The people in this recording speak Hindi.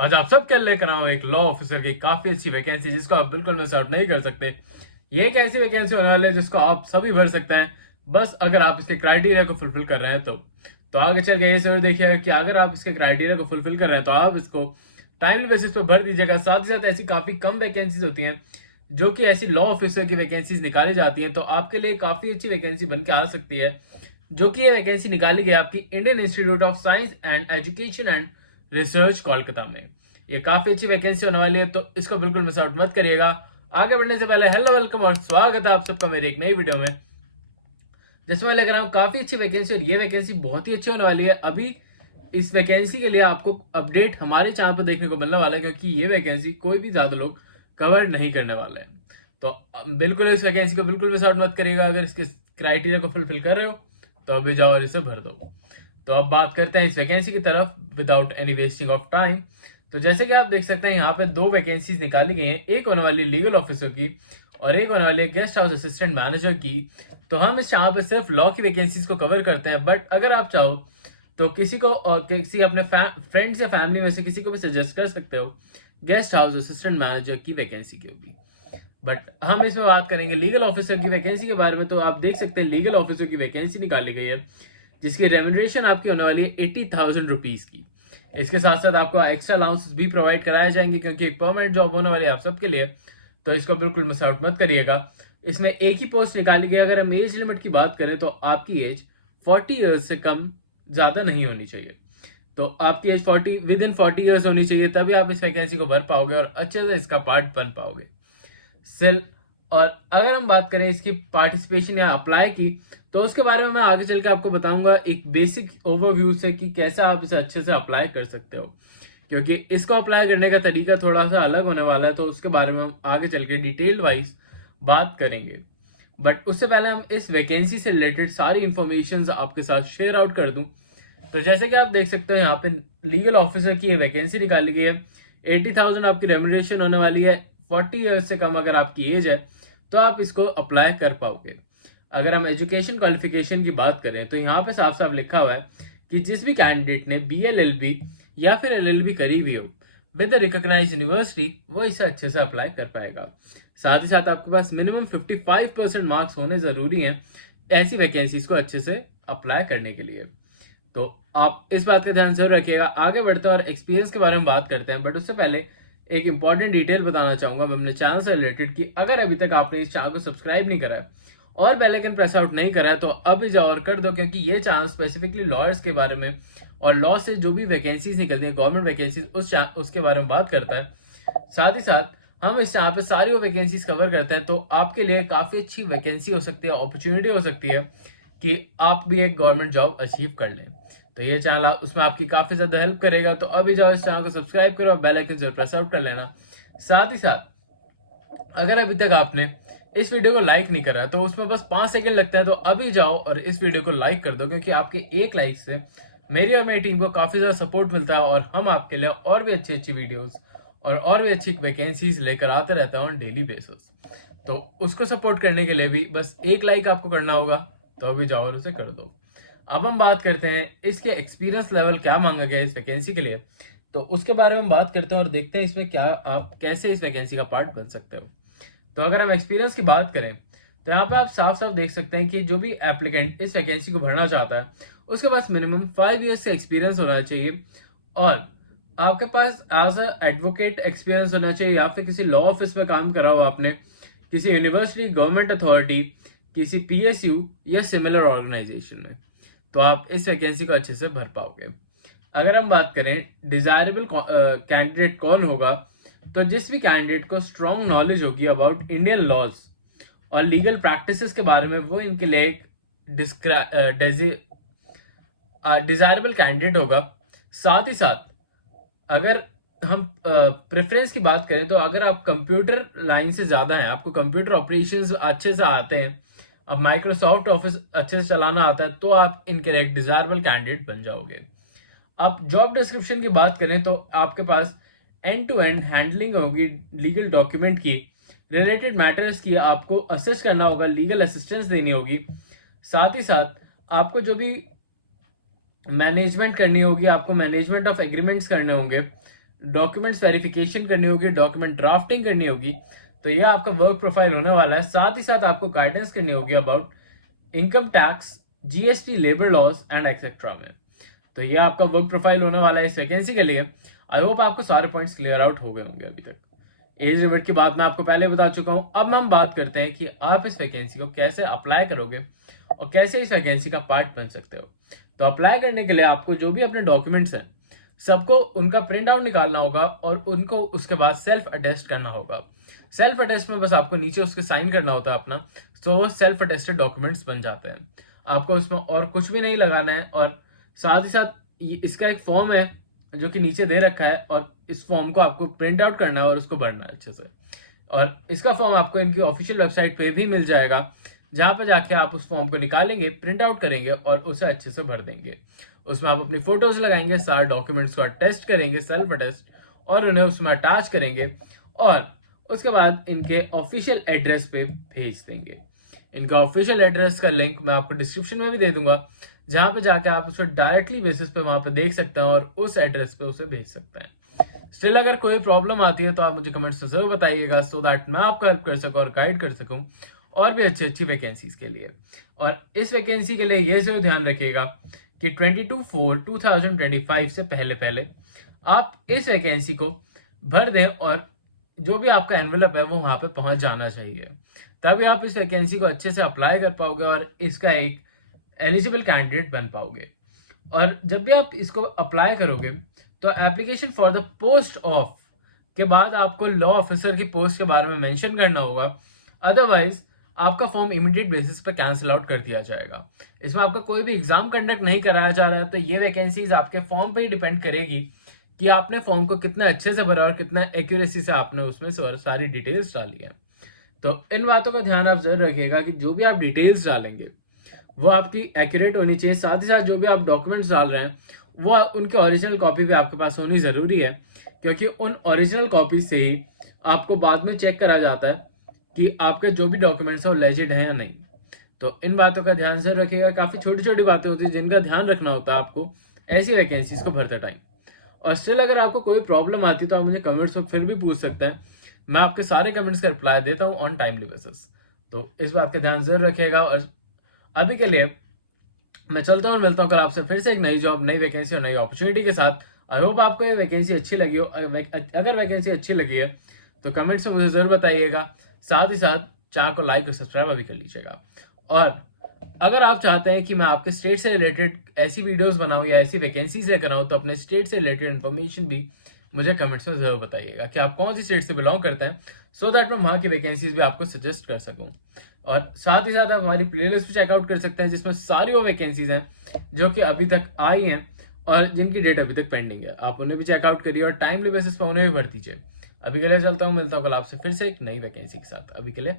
आज आप सब क्या लेकर आओ एक लॉ ऑफिसर की काफी अच्छी वैकेंसी जिसको आप बिल्कुल मिस आउट नहीं कर सकते। ये एक ऐसी वैकेंसी होने वाली है जिसको आप सभी भर सकते हैं, बस अगर आप इसके क्राइटेरिया को फुलफिल कर रहे हैं तो आगे चल के ये जरूर देखिएगा कि अगर आप इसके क्राइटेरिया को फुलफिल कर रहे हैं तो आप इसको टाइमली बेसिस पर भर दीजिएगा। साथ ही साथ ऐसी काफी कम वैकेंसीज होती हैं जो कि ऐसी लॉ ऑफिसर की वैकेंसीज निकाली जाती हैं, तो आपके लिए काफी अच्छी वैकेंसी बन के आ सकती है। जो कि ये वैकेंसी निकाली गई आपकी Indian institute of science and education and research Kolkata में। ये काफी अच्छी वैकेंसी होने वाली है, तो इसको बिल्कुल मिस आउट मत करिएगा। आगे बढ़ने से पहले हेलो वेलकम और स्वागत है आप सबका मेरे एक नई वीडियो में, जिसमें मैं लेकर आऊँ काफी अच्छी वैकेंसी। और ये वैकेंसी बहुत ही अच्छी होने वाली है। अभी इस वैकेंसी के लिए आपको अपडेट हमारे चैनल पर देखने को मिलने वाला है, क्योंकि ये वैकेंसी कोई भी ज्यादा लोग कवर नहीं करने वाले हैं। तो बिल्कुल इस वैकेंसी को बिल्कुल मिस आउट मत करिएगा। अगर इसके क्राइटेरिया को फुलफिल कर रहे हो तो अभी जाओ और इसे भर दो। तो अब बात करते हैं इस वैकेंसी की तरफ without any wasting of time. तो जैसे कि आप देख सकते हैं यहाँ पे दो वैकेंसीज निकाली गई हैं, एक होने वाली लीगल ऑफिसर की और एक होने वाली गेस्ट हाउस असिस्टेंट मैनेजर की। तो हम इस यहाँ पे सिर्फ लॉ की वैकेंसीज को कवर करते हैं, बट अगर आप चाहो तो किसी को और किसी अपने फ्रेंड्स या फैमिली में से किसी को भी सजेस्ट कर सकते हो गेस्ट हाउस असिस्टेंट मैनेजर की वैकेंसी की होगी। बट हम इसमें बात करेंगे लीगल ऑफिसर की वैकेंसी के बारे में। तो आप देख सकते हैं लीगल ऑफिसर की वैकेंसी निकाली गई है जिसकी रेम्यूनरेशन आपकी होने वाली है 80,000 रुपीज की। इसके साथ साथ आपको एक्स्ट्रा अलाउंस भी प्रोवाइड कराए जाएंगे, क्योंकि एक परमानेंट जॉब होने वाली है आप सबके लिए। तो इसको बिल्कुल मिस आउट मत करिएगा। इसमें एक ही पोस्ट निकाली गई। अगर हम एज लिमिट की बात करें तो आपकी एज 40 ईयर्स से कम ज्यादा नहीं होनी चाहिए। तो आपकी एज 40 विद इन 40 ईयर्स होनी चाहिए, तभी आप इस वैकेंसी को भर पाओगे और अच्छे से इसका पार्ट बन पाओगे। सेल और अगर हम बात करें इसकी पार्टिसिपेशन या अप्लाई की, तो उसके बारे में मैं आगे चल के आपको बताऊंगा एक बेसिक ओवरव्यू से कि कैसे आप इसे अच्छे से अप्लाई कर सकते हो, क्योंकि इसको अप्लाई करने का तरीका थोड़ा सा अलग होने वाला है। तो उसके बारे में हम आगे चल के डिटेल वाइज बात करेंगे। बट उससे पहले हम इस वैकेंसी से रिलेटेड सारी इंफॉर्मेशन आपके साथ शेयर आउट कर दूं। तो जैसे कि आप देख सकते हो यहाँ पे लीगल ऑफिसर की वैकेंसी निकाली गई है। 80,000 आपकी रेम्यूनरेशन होने वाली है। 40 ईयर्स से कम अगर आपकी एज है तो आप इसको अप्लाई कर पाओगे। अगर हम एजुकेशन क्वालिफिकेशन की बात करें तो यहाँ पे साफ साफ लिखा हुआ है कि जिस भी कैंडिडेट ने BLLB या फिर LLB करी हुई हो विद रिकॉग्नाइज्ड यूनिवर्सिटी, वो इसे अच्छे से अप्लाई कर पाएगा। साथ ही साथ आपके पास मिनिमम 55% मार्क्स होने जरूरी हैं ऐसी वैकेंसीज को अच्छे से अप्लाई करने के लिए। तो आप इस बात का ध्यान जरूर रखिएगा। आगे बढ़ते हैं और एक्सपीरियंस के बारे में बात करते हैं, बट उससे पहले एक इंपॉर्टेंट डिटेल बताना चाहूंगा मैं अपने चैनल से रिलेटेड कि अगर अभी तक आपने इस चैनल को सब्सक्राइब नहीं करा है और बेल आइकन प्रेस आउट नहीं करा है तो अभी जाओ और कर दो, क्योंकि ये चैनल स्पेसिफिकली लॉयर्स के बारे में और लॉ से जो भी वैकेंसीज निकलती है गवर्नमेंट वैकेंसीज उसके बारे में बात करता है। साथ ही साथ हम इस चैनल पे सारी वो वैकेंसीज कवर करते हैं। तो आपके लिए काफी अच्छी वैकेंसी हो सकती है, अपॉर्चुनिटी हो सकती है कि आप भी एक गवर्नमेंट जॉब अचीव कर लें। तो ये चैनल उसमें आपकी काफी ज्यादा हेल्प करेगा। तो अभी जाओ इस चैनल को सब्सक्राइब करो और बेल आइकन जरूर प्रेस आउट कर लेना। साथ ही साथ अगर अभी तक आपने इस वीडियो को लाइक नहीं करा तो उसमें बस 5 सेकंड लगता है, तो अभी जाओ और इस वीडियो को लाइक कर दो, क्योंकि आपके एक लाइक से मेरी और मेरी टीम को काफी ज्यादा सपोर्ट मिलता है और हम आपके लिए और भी अच्छी अच्छी वीडियोस और भी अच्छी वैकेंसीज लेकर आते रहते हैं ऑन डेली बेसिस। तो उसको सपोर्ट करने के लिए भी बस एक लाइक आपको करना होगा। तो अभी जाओ और उसे कर दो। अब हम बात करते हैं इसके एक्सपीरियंस लेवल क्या मांगा गया इस वैकेंसी के लिए। तो उसके बारे में बात करते हैं और देखते हैं इसमें क्या आप कैसे इस वैकेंसी का पार्ट बन सकते हो। तो अगर हम एक्सपीरियंस की बात करें तो यहाँ पे आप साफ साफ देख सकते हैं कि जो भी एप्लीकेंट इस वैकेंसी को भरना चाहता है उसके पास मिनिमम 5 ईयर्स से एक्सपीरियंस होना चाहिए और आपके पास एज अ एडवोकेट एक्सपीरियंस होना चाहिए, या फिर किसी लॉ ऑफिस में काम करा हो आपने, किसी यूनिवर्सिटी, गवर्नमेंट अथॉरिटी, किसी PSU या सिमिलर ऑर्गेनाइजेशन में, तो आप इस वैकेंसी को अच्छे से भर पाओगे। अगर हम बात करें डिजायरेबल कैंडिडेट कौन होगा, तो जिस भी कैंडिडेट को स्ट्रॉन्ग नॉलेज होगी अबाउट इंडियन लॉज और लीगल प्रैक्टिसेस के बारे में, वो इनके लिए एक डिजायरेबल कैंडिडेट होगा। साथ ही साथ अगर हम प्रेफरेंस की बात करें तो अगर आप कंप्यूटर लाइन से ज्यादा हैं, आपको कंप्यूटर ऑपरेशंस अच्छे से आते हैं, अब माइक्रोसॉफ्ट ऑफिस अच्छे से चलाना आता है, तो आप इनके लिए एक डिजायरेबल कैंडिडेट बन जाओगे। अब जॉब डिस्क्रिप्शन की बात करें तो आपके पास एंड टू एंड हैंडलिंग होगी लीगल डॉक्यूमेंट की, रिलेटेड मैटर्स की आपको असिस्ट करना होगा, लीगल असिस्टेंस देनी होगी। साथ ही साथ आपको जो भी मैनेजमेंट करनी होगी, आपको मैनेजमेंट ऑफ एग्रीमेंट्स करने होंगे, डॉक्यूमेंट्स वेरिफिकेशन करनी होगी, डॉक्यूमेंट ड्राफ्टिंग करनी होगी। तो ये आपका वर्क प्रोफाइल होने वाला है। साथ ही साथ आपको गाइडेंस करनी होगी about income tax, GST, labour laws and etcetera में। तो ये आपका वर्क प्रोफाइल होने वाला है इस वैकेंसी के लिए। आई होप आपको सारे पॉइंट्स क्लियर आउट हो गए होंगे अभी तक। एज लिमिट की बात मैं आपको पहले बता चुका हूं। अब हम बात करते हैं कि आप इस वैकेंसी को कैसे अप्लाई करोगे और कैसे इस वैकेंसी का पार्ट बन सकते हो। तो अप्लाई करने के लिए आपको जो भी अपने डॉक्यूमेंट्स हैं सबको उनका प्रिंट आउट निकालना होगा और उनको उसके बाद सेल्फ अटेस्ट करना होगा। सेल्फ अटेस्ट में बस आपको नीचे उसके साइन करना होता है अपना, तो वो सेल्फ अटेस्टेड डॉक्यूमेंट्स बन जाते हैं। आपको उसमें और कुछ भी नहीं लगाना है। और साथ ही साथ इसका एक फॉर्म है जो कि नीचे दे रखा है, और इस फॉर्म को आपको प्रिंट आउट करना है और उसको भरना है अच्छे से। और इसका फॉर्म आपको इनकी ऑफिशियल वेबसाइट पे भी मिल जाएगा, जहां पर जाके आप उस फॉर्म को निकालेंगे, प्रिंट आउट करेंगे और उसे अच्छे से भर देंगे। उसमें आप अपनी फोटोज लगाएंगे, सारे डॉक्यूमेंट्स को अटेस्ट करेंगे, सेल्फ अटेस्ट, और उन्हें उसमें अटैच करेंगे और उसके बाद इनके ऑफिशियल एड्रेस पे भेज देंगे। इनका ऑफिशियल एड्रेस का लिंक मैं आपको डिस्क्रिप्शन में भी दे दूंगा, जहां पे जाके आप उसे डायरेक्टली बेसिस पे वहां पे देख सकते हैं और उस एड्रेस पे उसे भेज सकते हैं। स्टिल अगर कोई प्रॉब्लम आती है तो आप मुझे कमेंट्स में जरूर बताइएगा, सो दैट मैं आपको हेल्प कर सकूं और गाइड कर सकूं और भी अच्छी अच्छी वैकेंसीज के लिए। और इस वैकेंसी के लिए ये जरूर ध्यान रखिएगा कि 22/4/2025 से पहले पहले आप इस वैकेंसी को भर दें और जो भी आपका एनवेलप है वो वहां पे पहुंच जाना चाहिए। तभी आप इस वैकेंसी को अच्छे से अप्लाई कर पाओगे और इसका एक एलिजिबल कैंडिडेट बन पाओगे। और जब भी आप इसको अप्लाई करोगे तो application for the post of के बाद आपको लॉ ऑफिसर की पोस्ट के बारे में मेंशन करना होगा, अदरवाइज आपका फॉर्म इमीडिएट बेसिस पे कैंसिल आउट कर दिया जाएगा। इसमें आपका कोई भी एग्जाम कंडक्ट नहीं कराया जा रहा है, तो ये वैकेंसीज आपके फॉर्म पे ही डिपेंड करेगी कि आपने फॉर्म को कितना अच्छे से भरा और कितना एक्यूरेसी से आपने उसमें सारी डिटेल्स डाली है। तो इन बातों का ध्यान आप जरूर रखिएगा कि जो भी आप डिटेल्स डालेंगे वो आपकी एक्यूरेट होनी चाहिए। साथ ही साथ जो भी आप डॉक्यूमेंट्स डाल रहे हैं वो उनकी ओरिजिनल कॉपी भी आपके पास होनी ज़रूरी है, क्योंकि उन ओरिजिनल कॉपी से ही आपको बाद में चेक करा जाता है कि आपके जो भी डॉक्यूमेंट्स हैं वो लेजिड हैं या नहीं। तो इन बातों का ध्यान जरूर रखिएगा। काफ़ी छोटी छोटी बातें होती हैं जिनका ध्यान रखना होता है आपको ऐसी वैकेंसीज को भरते टाइम। और स्टिल अगर आपको कोई प्रॉब्लम आती है तो आप मुझे कमेंट्स में फिर भी पूछ सकते हैं। मैं आपके सारे कमेंट्स का रिप्लाई देता हूँ ऑन टाइमली बेसिस। तो इस बात का ध्यान जरूर रखिएगा। और अभी के लिए मैं चलता हूँ, मिलता हूँ कल आपसे फिर से एक नई जॉब, नई वैकेंसी और नई अपॉर्चुनिटी के साथ। आई होप आपको ये वैकेंसी अच्छी लगी हो। अगर वैकेंसी अच्छी लगी है तो कमेंट्स में मुझे जरूर बताइएगा। साथ ही साथ चैनल को लाइक और सब्सक्राइब अभी कर लीजिएगा। और अगर आप चाहते हैं कि मैं आपके स्टेट से रिलेटेड ऐसी वीडियोस बनाऊं या ऐसी वैकेंसीज लेकर आऊं, तो अपने स्टेट से रिलेटेड इन्फॉर्मेशन भी मुझे कमेंट्स में जरूर बताइएगा कि आप कौन सी स्टेट से बिलोंग करते हैं, सो दैट मैं वहां की वैकेंसीज भी आपको सजेस्ट कर सकूं। और साथ ही साथ आप हमारी प्लेलिस्ट भी चेकआउट कर सकते हैं, जिसमें सारी वो वैकेंसीज हैं जो कि अभी तक आई हैं और जिनकी डेट अभी तक पेंडिंग है। आप उन्हें भी चेकआउट करिए और टाइमली बेसिस पर उन्हें भी भर दीजिए। अभी के लिए चलता हूँ, मिलता हूँ कल आपसे फिर से एक नई वैकेंसी के साथ। अभी के लिए